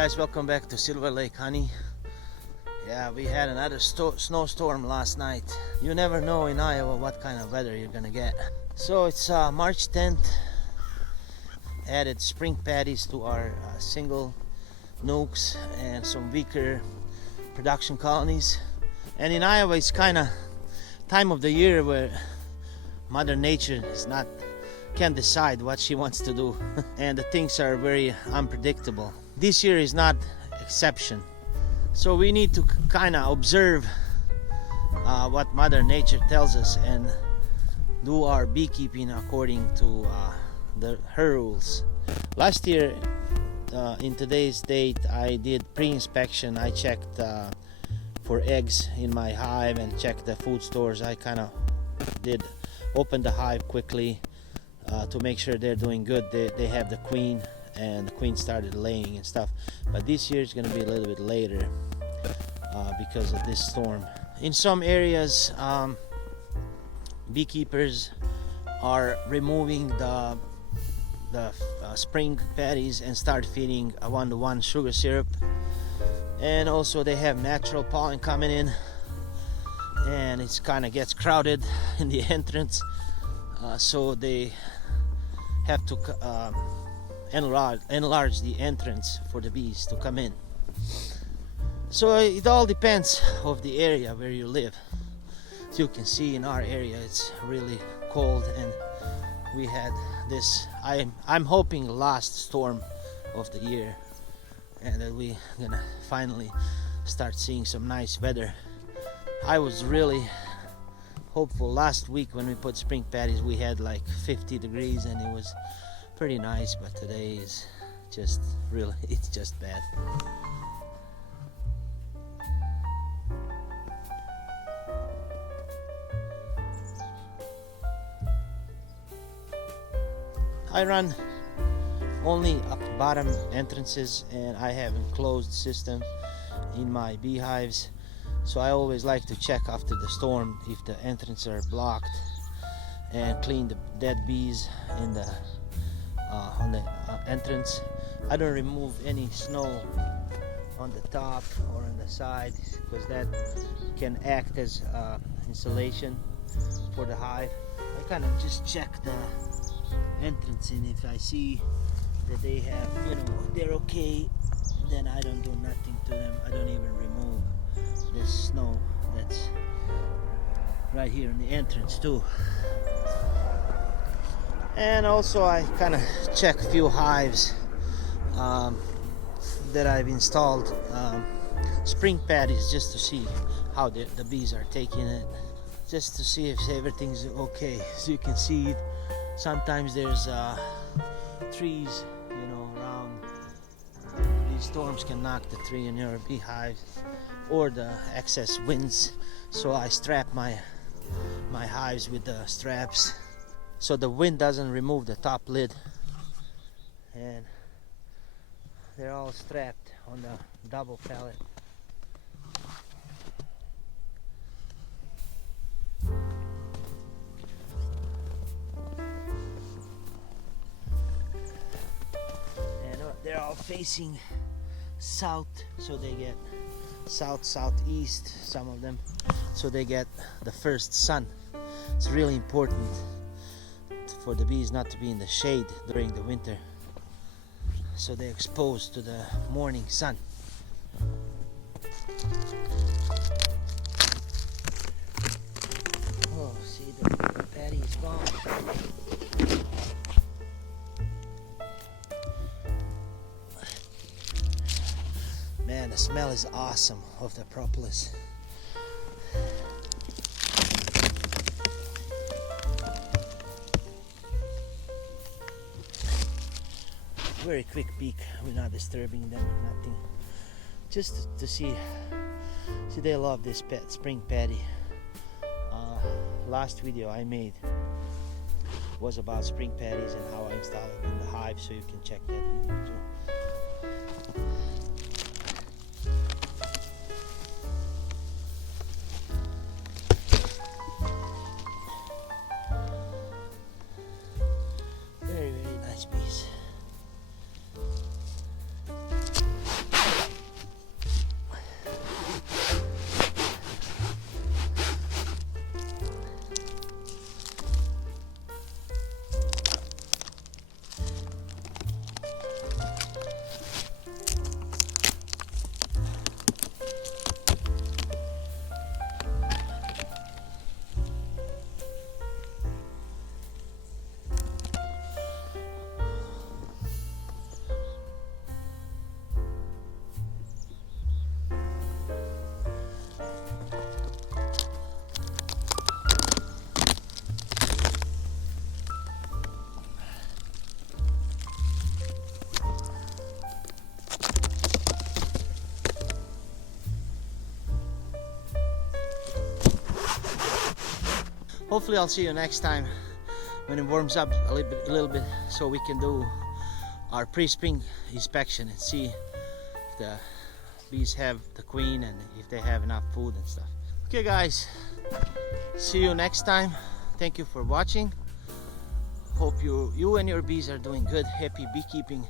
guys, welcome back to Silver Lake Honey. Yeah, we had another snowstorm last night. You never know in Iowa what kind of weather you're gonna get. So it's March 10th. Added spring patties to our single nukes and some weaker production colonies. And in Iowa it's kind of time of the year where Mother Nature can't decide what she wants to do and the things are very unpredictable. This year is not exception, so we need to kind of observe what Mother Nature tells us and do our beekeeping according to her rules. Last year, in today's date, I did pre-inspection. I checked for eggs in my hive and checked the food stores. I kind of did open the hive quickly to make sure they're doing good. They have the queen, and the queen started laying and stuff. But this year it's going to be a little bit later because of this storm. In some areas, beekeepers are removing the spring patties and start feeding a 1-to-1 sugar syrup. And also they have natural pollen coming in, and it's kind of gets crowded in the entrance, so they have to enlarge the entrance for the bees to come in. So it all depends of the area where you live. As you can see, in our area it's really cold, and we had this, I'm hoping, last storm of the year, and that we're gonna finally start seeing some nice weather. I was really hopeful last week when we put spring patties. We had like 50 degrees and it was pretty nice, but today is just really, it's just bad. I run only up bottom entrances, and I have enclosed system in my beehives, so I always like to check after the storm if the entrances are blocked and clean the dead bees in the on the entrance. I don't remove any snow on the top or on the side because that can act as insulation for the hive. I kind of just check the entrance, and if I see that they have, they're okay, then I don't do nothing to them. I don't even remove this snow that's right here in the entrance too. And also I kind of check a few hives that I've installed spring patties just to see how the bees are taking it, just to see if everything's okay. As you can see, sometimes there's trees around. These storms can knock the tree in your beehive or the excess winds, so I strap my hives with the straps so the wind doesn't remove the top lid, and they're all strapped on the double pallet. And they're all facing south, so they get southeast, some of them, so they get the first sun. It's really important for the bees not to be in the shade during the winter, so they're exposed to the morning sun. Oh, see, the patty is gone. Man, the smell is awesome of the propolis. Very quick peek. We're not disturbing them, nothing. Just to see they love this spring patty. Last video I made was about spring patties and how I installed it in the hive, so you can check that video too. Very, very nice piece. hopefully I'll see you next time when it warms up a little bit, so we can do our pre-spring inspection and see if the bees have the queen and if they have enough food and stuff. Okay guys, see you next time. Thank you for watching. Hope you and your bees are doing good. Happy beekeeping.